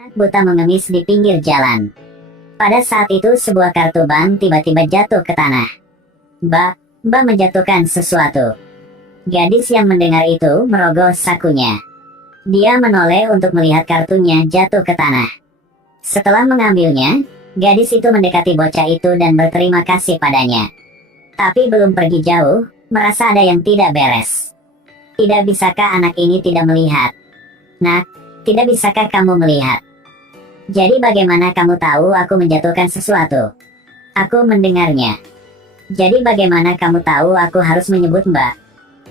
Anak buta mengemis di pinggir jalan. Pada saat itu sebuah kartu bank tiba-tiba jatuh ke tanah. Mbak menjatuhkan sesuatu. Gadis yang mendengar itu merogoh sakunya. Dia menoleh untuk melihat kartunya jatuh ke tanah. Setelah mengambilnya, gadis itu mendekati bocah itu dan berterima kasih padanya. Tapi belum pergi jauh, merasa ada yang tidak beres. Tidak bisakah anak ini tidak melihat? Nak, tidak bisakah kamu melihat? Jadi bagaimana kamu tahu aku menjatuhkan sesuatu? Aku mendengarnya. Jadi bagaimana kamu tahu aku harus menyebut Mbak?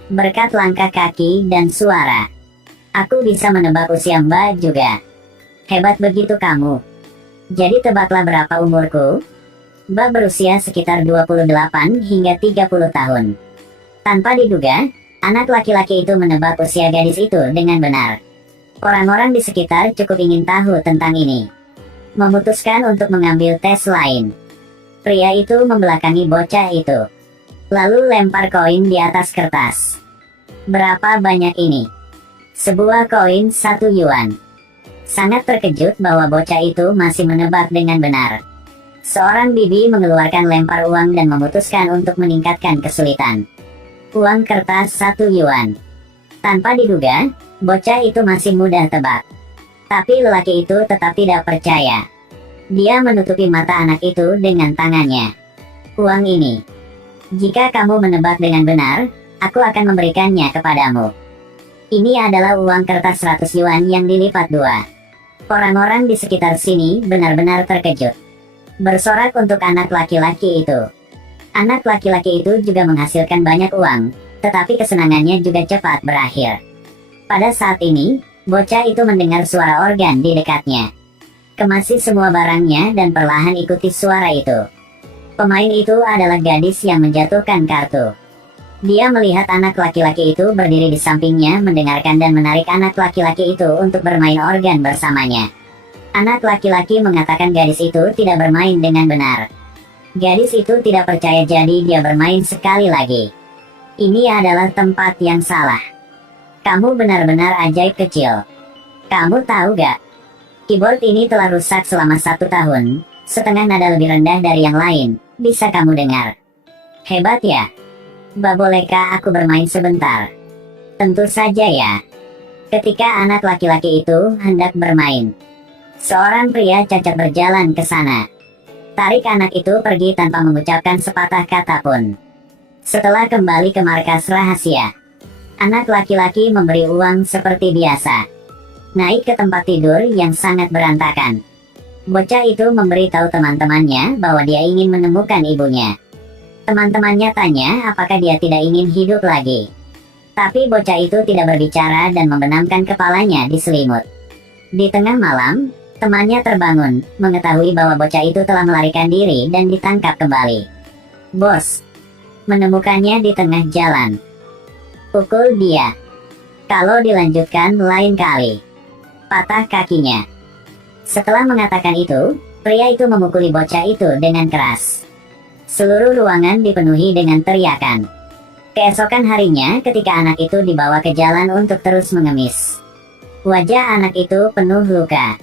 Berkat langkah kaki dan suara, aku bisa menebak usia Mbak juga. Hebat begitu kamu. Jadi tebaklah berapa umurku? Mbak berusia sekitar 28 hingga 30 tahun. Tanpa diduga, anak laki-laki itu menebak usia gadis itu dengan benar. Orang-orang di sekitar cukup ingin tahu tentang ini. Memutuskan untuk mengambil tes lain. Pria itu membelakangi bocah itu. Lalu lempar koin di atas kertas. Berapa banyak ini? Sebuah koin 1 yuan. Sangat terkejut bahwa bocah itu masih menebak dengan benar. Seorang bibi mengeluarkan lempar uang dan memutuskan untuk meningkatkan kesulitan. Uang kertas 1 yuan. Tanpa diduga, bocah itu masih mudah tebak. Tapi lelaki itu tetap tidak percaya. Dia menutupi mata anak itu dengan tangannya. Uang ini. Jika kamu menebak dengan benar, aku akan memberikannya kepadamu. Ini adalah uang kertas 100 yuan yang dilipat 2. Orang-orang di sekitar sini benar-benar terkejut. Bersorak untuk anak laki-laki itu. Anak laki-laki itu juga menghasilkan banyak uang, tetapi kesenangannya juga cepat berakhir. Pada saat ini, bocah itu mendengar suara organ di dekatnya. Kemasi semua barangnya dan perlahan ikuti suara itu. Pemain itu adalah gadis yang menjatuhkan kartu. Dia melihat anak laki-laki itu berdiri di sampingnya mendengarkan dan menarik anak laki-laki itu untuk bermain organ bersamanya. Anak laki-laki mengatakan gadis itu tidak bermain dengan benar. Gadis itu tidak percaya jadi dia bermain sekali lagi. Ini adalah tempat yang salah. Kamu benar-benar ajaib kecil. Kamu tahu gak? Keyboard ini telah rusak selama 1 tahun, setengah nada lebih rendah dari yang lain, bisa kamu dengar. Hebat ya? Bolehkah aku bermain sebentar? Tentu saja ya. Ketika anak laki-laki itu hendak bermain, seorang pria cacat berjalan ke sana. Tarik anak itu pergi tanpa mengucapkan sepatah kata pun. Setelah kembali ke markas rahasia, anak laki-laki memberi uang seperti biasa. Naik ke tempat tidur yang sangat berantakan. Bocah itu memberitahu teman-temannya bahwa dia ingin menemukan ibunya. Teman-temannya tanya apakah dia tidak ingin hidup lagi. Tapi bocah itu tidak berbicara dan membenamkan kepalanya di selimut. Di tengah malam, temannya terbangun, mengetahui bahwa bocah itu telah melarikan diri dan ditangkap kembali. Bos menemukannya di tengah jalan. Pukul dia. Kalau dilanjutkan lain kali. Patah kakinya. Setelah mengatakan itu, pria itu memukuli bocah itu dengan keras. Seluruh ruangan dipenuhi dengan teriakan. Keesokan harinya ketika anak itu dibawa ke jalan untuk terus mengemis. Wajah anak itu penuh luka.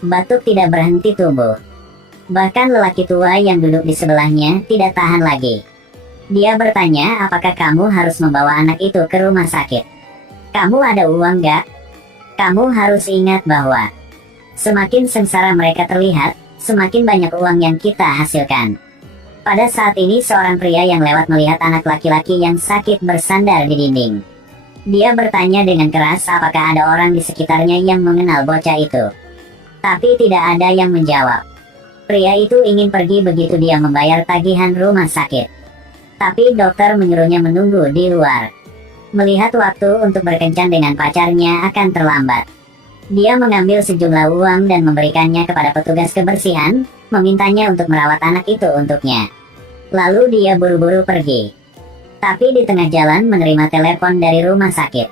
Batuk tidak berhenti tumbuh. Bahkan lelaki tua yang duduk di sebelahnya tidak tahan lagi. Dia bertanya apakah kamu harus membawa anak itu ke rumah sakit. Kamu ada uang gak? Kamu harus ingat bahwa semakin sengsara mereka terlihat, semakin banyak uang yang kita hasilkan. Pada saat ini seorang pria yang lewat melihat anak laki-laki yang sakit bersandar di dinding. Dia bertanya dengan keras apakah ada orang di sekitarnya yang mengenal bocah itu. Tapi tidak ada yang menjawab. Pria itu ingin pergi begitu dia membayar tagihan rumah sakit. Tapi dokter menyuruhnya menunggu di luar. Melihat waktu untuk berkencan dengan pacarnya akan terlambat. Dia mengambil sejumlah uang dan memberikannya kepada petugas kebersihan, memintanya untuk merawat anak itu untuknya. Lalu dia buru-buru pergi. Tapi di tengah jalan menerima telepon dari rumah sakit.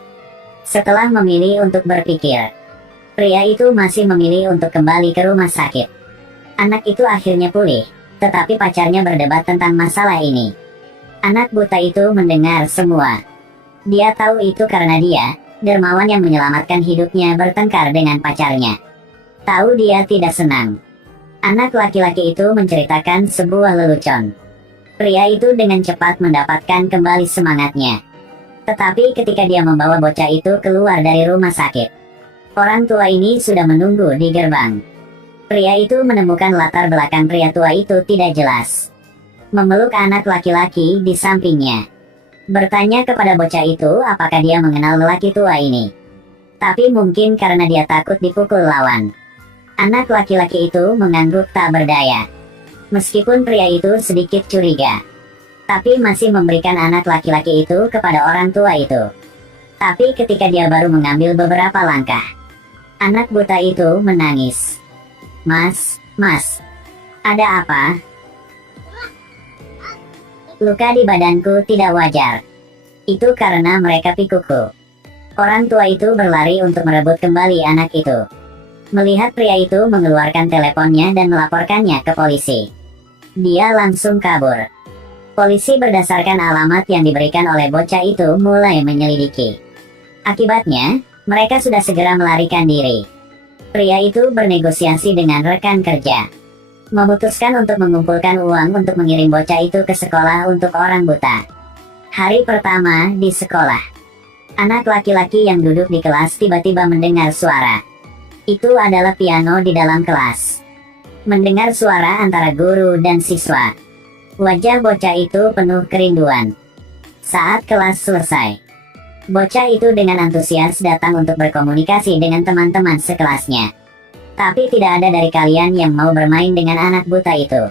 Setelah memilih untuk berpikir, pria itu masih memilih untuk kembali ke rumah sakit. Anak itu akhirnya pulih, tetapi pacarnya berdebat tentang masalah ini. Anak buta itu mendengar semua. Dia tahu itu karena dia, dermawan yang menyelamatkan hidupnya bertengkar dengan pacarnya. Tahu dia tidak senang. Anak laki-laki itu menceritakan sebuah lelucon. Pria itu dengan cepat mendapatkan kembali semangatnya. Tetapi ketika dia membawa bocah itu keluar dari rumah sakit, orang tua ini sudah menunggu di gerbang. Pria itu menemukan latar belakang pria tua itu tidak jelas. Memeluk anak laki-laki di sampingnya. Bertanya kepada bocah itu apakah dia mengenal lelaki tua ini. Tapi mungkin karena dia takut dipukul lawan. Anak laki-laki itu mengangguk tak berdaya. Meskipun pria itu sedikit curiga, tapi masih memberikan anak laki-laki itu kepada orang tua itu. Tapi ketika dia baru mengambil beberapa langkah, anak buta itu menangis. Mas, ada apa? Luka di badanku tidak wajar. Itu karena mereka pikuku. Orang tua itu berlari untuk merebut kembali anak itu. Melihat pria itu mengeluarkan teleponnya dan melaporkannya ke polisi, dia langsung kabur. Polisi berdasarkan alamat yang diberikan oleh bocah itu mulai menyelidiki. Akibatnya, mereka sudah segera melarikan diri. Pria itu bernegosiasi dengan rekan kerja, memutuskan untuk mengumpulkan uang untuk mengirim bocah itu ke sekolah untuk orang buta. Hari pertama di sekolah, anak laki-laki yang duduk di kelas tiba-tiba mendengar suara. Itu adalah piano di dalam kelas. Mendengar suara antara guru dan siswa, wajah bocah itu penuh kerinduan. Saat kelas selesai, bocah itu dengan antusias datang untuk berkomunikasi dengan teman-teman sekelasnya. Tapi tidak ada dari kalian yang mau bermain dengan anak buta itu.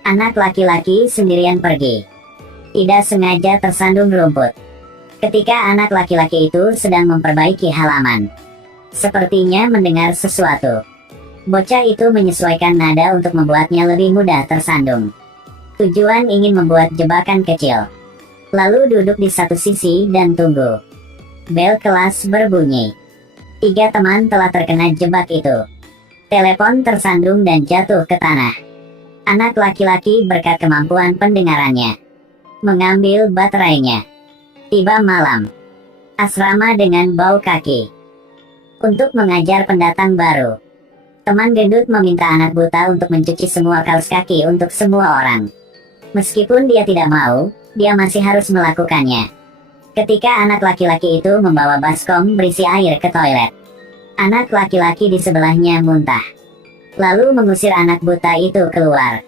Anak laki-laki sendirian pergi. Tidak sengaja tersandung rumput. Ketika anak laki-laki itu sedang memperbaiki halaman, sepertinya mendengar sesuatu. Bocah itu menyesuaikan nada untuk membuatnya lebih mudah tersandung. Tujuan ingin membuat jebakan kecil. Lalu duduk di satu sisi dan tunggu. Bel kelas berbunyi. 3 teman telah terkena jebak itu. Telepon tersandung dan jatuh ke tanah. Anak laki-laki berkat kemampuan pendengarannya mengambil baterainya. Tiba malam. Asrama dengan bau kaki. Untuk mengajar pendatang baru, teman gendut meminta anak buta untuk mencuci semua kaos kaki untuk semua orang. Meskipun dia tidak mau, dia masih harus melakukannya. Ketika anak laki-laki itu membawa baskom berisi air ke toilet, anak laki-laki di sebelahnya muntah, lalu mengusir anak buta itu keluar.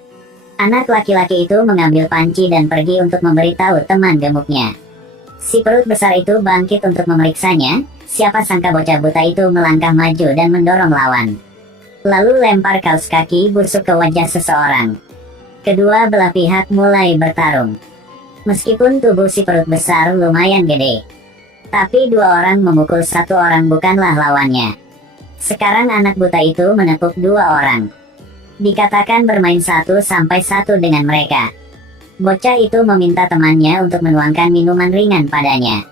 Anak laki-laki itu mengambil panci dan pergi untuk memberitahu teman gemuknya. Si perut besar itu bangkit untuk memeriksanya. Siapa sangka bocah buta itu melangkah maju dan mendorong lawan, lalu lempar kaos kaki busuk ke wajah seseorang. Kedua belah pihak mulai bertarung. Meskipun tubuh si perut besar lumayan gede, tapi 2 orang memukul 1 orang bukanlah lawannya. Sekarang anak buta itu menepuk 2 orang. Dikatakan bermain 1-1 dengan mereka. Bocah itu meminta temannya untuk menuangkan minuman ringan padanya.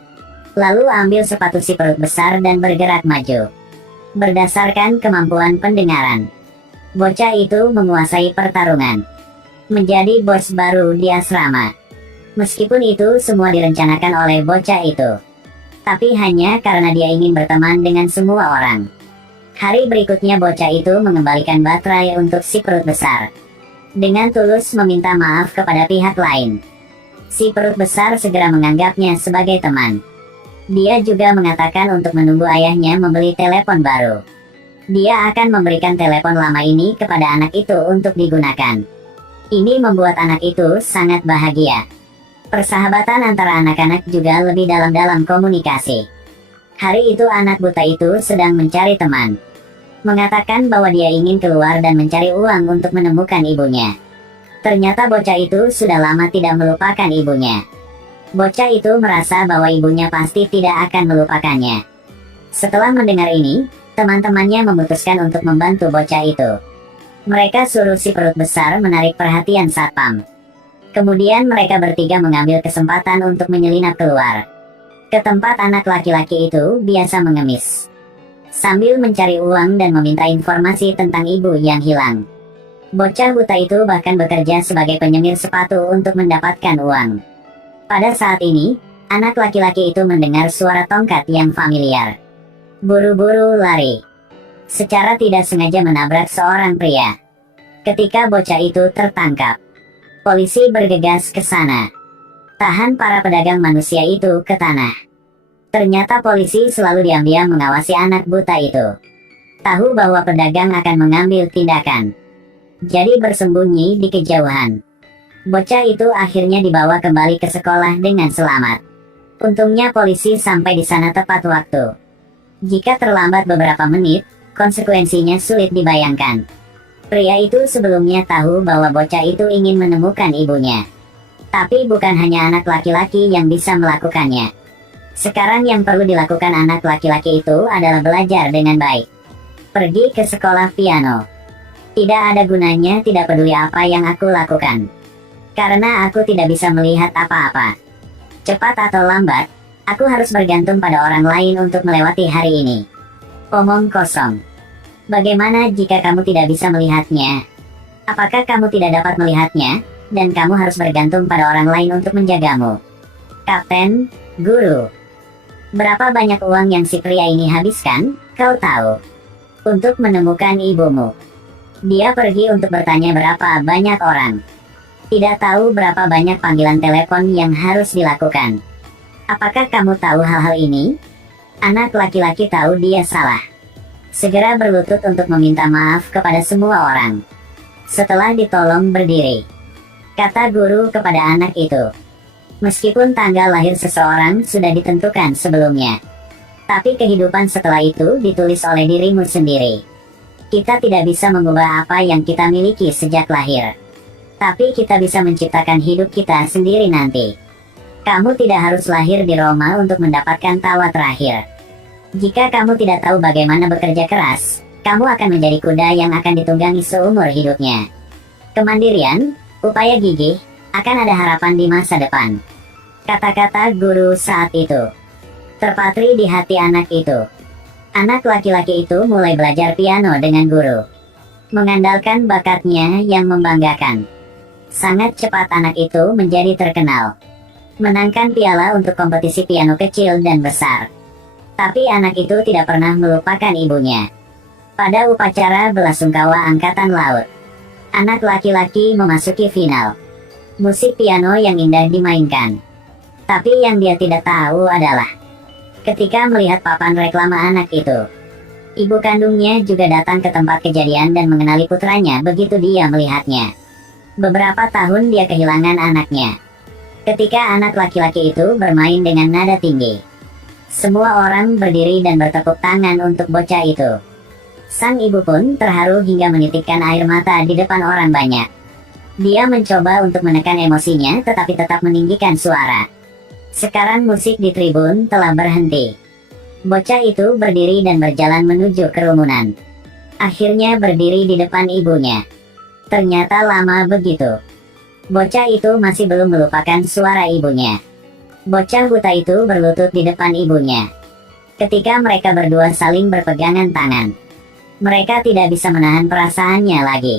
Lalu ambil sepatu si perut besar dan bergerak maju. Berdasarkan kemampuan pendengaran, bocah itu menguasai pertarungan. Menjadi bos baru di asrama. Meskipun itu semua direncanakan oleh bocah itu, tapi hanya karena dia ingin berteman dengan semua orang. Hari berikutnya bocah itu mengembalikan baterai untuk si perut besar. Dengan tulus meminta maaf kepada pihak lain. Si perut besar segera menganggapnya sebagai teman. Dia juga mengatakan untuk menunggu ayahnya membeli telepon baru. Dia akan memberikan telepon lama ini kepada anak itu untuk digunakan. Ini membuat anak itu sangat bahagia. Persahabatan antara anak-anak juga lebih dalam komunikasi. Hari itu anak buta itu sedang mencari teman. Mengatakan bahwa dia ingin keluar dan mencari uang untuk menemukan ibunya. Ternyata bocah itu sudah lama tidak melupakan ibunya. Bocah itu merasa bahwa ibunya pasti tidak akan melupakannya. Setelah mendengar ini, teman-temannya memutuskan untuk membantu bocah itu. Mereka suruh si perut besar menarik perhatian satpam. Kemudian mereka bertiga mengambil kesempatan untuk menyelinap keluar ke tempat anak laki-laki itu biasa mengemis, sambil mencari uang dan meminta informasi tentang ibu yang hilang. Bocah buta itu bahkan bekerja sebagai penyemir sepatu untuk mendapatkan uang. Pada saat ini, anak laki-laki itu mendengar suara tongkat yang familiar. Buru-buru lari. secara tidak sengaja menabrak seorang pria. Ketika bocah itu tertangkap, polisi bergegas ke sana. Tahan para pedagang manusia itu ke tanah. Ternyata polisi selalu diam-diam mengawasi anak buta itu. Tahu bahwa pedagang akan mengambil tindakan. Jadi bersembunyi di kejauhan. Bocah itu akhirnya dibawa kembali ke sekolah dengan selamat. Untungnya polisi sampai di sana tepat waktu. Jika terlambat beberapa menit, konsekuensinya sulit dibayangkan. Pria itu sebelumnya tahu bahwa bocah itu ingin menemukan ibunya. Tapi bukan hanya anak laki-laki yang bisa melakukannya. Sekarang yang perlu dilakukan anak laki-laki itu adalah belajar dengan baik. Pergi ke sekolah piano. Tidak ada gunanya tidak peduli apa yang aku lakukan. Karena aku tidak bisa melihat apa-apa. Cepat atau lambat, aku harus bergantung pada orang lain untuk melewati hari ini. Omong kosong. Bagaimana jika kamu tidak bisa melihatnya? Apakah kamu tidak dapat melihatnya, dan kamu harus bergantung pada orang lain untuk menjagamu? Kapten, guru. Berapa banyak uang yang si pria ini habiskan, kau tahu? Untuk menemukan ibumu. Dia pergi untuk bertanya berapa banyak orang. Tidak tahu berapa banyak panggilan telepon yang harus dilakukan. Apakah kamu tahu hal-hal ini? Anak laki-laki tahu dia salah. Segera berlutut untuk meminta maaf kepada semua orang. Setelah ditolong berdiri, kata guru kepada anak itu. Meskipun tanggal lahir seseorang sudah ditentukan sebelumnya, tapi kehidupan setelah itu ditulis oleh dirimu sendiri. Kita tidak bisa mengubah apa yang kita miliki sejak lahir. Tapi kita bisa menciptakan hidup kita sendiri nanti. Kamu tidak harus lahir di Roma untuk mendapatkan tawa terakhir. Jika kamu tidak tahu bagaimana bekerja keras, kamu akan menjadi kuda yang akan ditunggangi seumur hidupnya. Kemandirian, upaya gigih, akan ada harapan di masa depan. Kata-kata guru saat itu terpatri di hati anak itu. Anak laki-laki itu mulai belajar piano dengan guru. Mengandalkan bakatnya yang membanggakan. Sangat cepat anak itu menjadi terkenal. Menangkan piala untuk kompetisi piano kecil dan besar. Tapi anak itu tidak pernah melupakan ibunya. Pada upacara belasungkawa Angkatan Laut, anak laki-laki memasuki final. Musik piano yang indah dimainkan. Tapi yang dia tidak tahu adalah, ketika melihat papan reklame anak itu, ibu kandungnya juga datang ke tempat kejadian dan mengenali putranya begitu dia melihatnya. Beberapa tahun dia kehilangan anaknya. Ketika anak laki-laki itu bermain dengan nada tinggi, semua orang berdiri dan bertepuk tangan untuk bocah itu. Sang ibu pun terharu hingga menitikkan air mata di depan orang banyak. Dia mencoba untuk menekan emosinya tetapi tetap meninggikan suara. Sekarang musik di tribun telah berhenti. Bocah itu berdiri dan berjalan menuju kerumunan. Akhirnya berdiri di depan ibunya. Ternyata lama begitu. Bocah itu masih belum melupakan suara ibunya. Bocah buta itu berlutut di depan ibunya. Ketika mereka berdua saling berpegangan tangan, mereka tidak bisa menahan perasaannya lagi.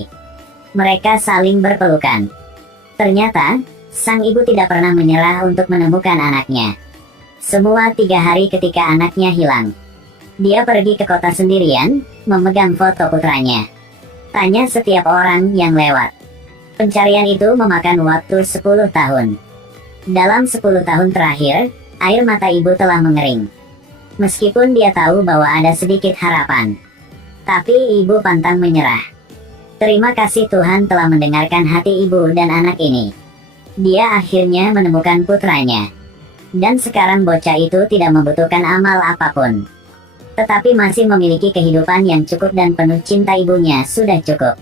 Mereka saling berpelukan. Ternyata, sang ibu tidak pernah menyerah untuk menemukan anaknya. Semua 3 hari ketika anaknya hilang, dia pergi ke kota sendirian, memegang foto putranya. Tanya setiap orang yang lewat. Pencarian itu memakan waktu 10 tahun. Dalam 10 tahun terakhir, air mata ibu telah mengering. Meskipun dia tahu bahwa ada sedikit harapan, tapi ibu pantang menyerah. Terima kasih Tuhan telah mendengarkan hati ibu dan anak ini. Dia akhirnya menemukan putranya. Dan sekarang bocah itu tidak membutuhkan amal apapun. Tetapi masih memiliki kehidupan yang cukup dan penuh cinta ibunya sudah cukup.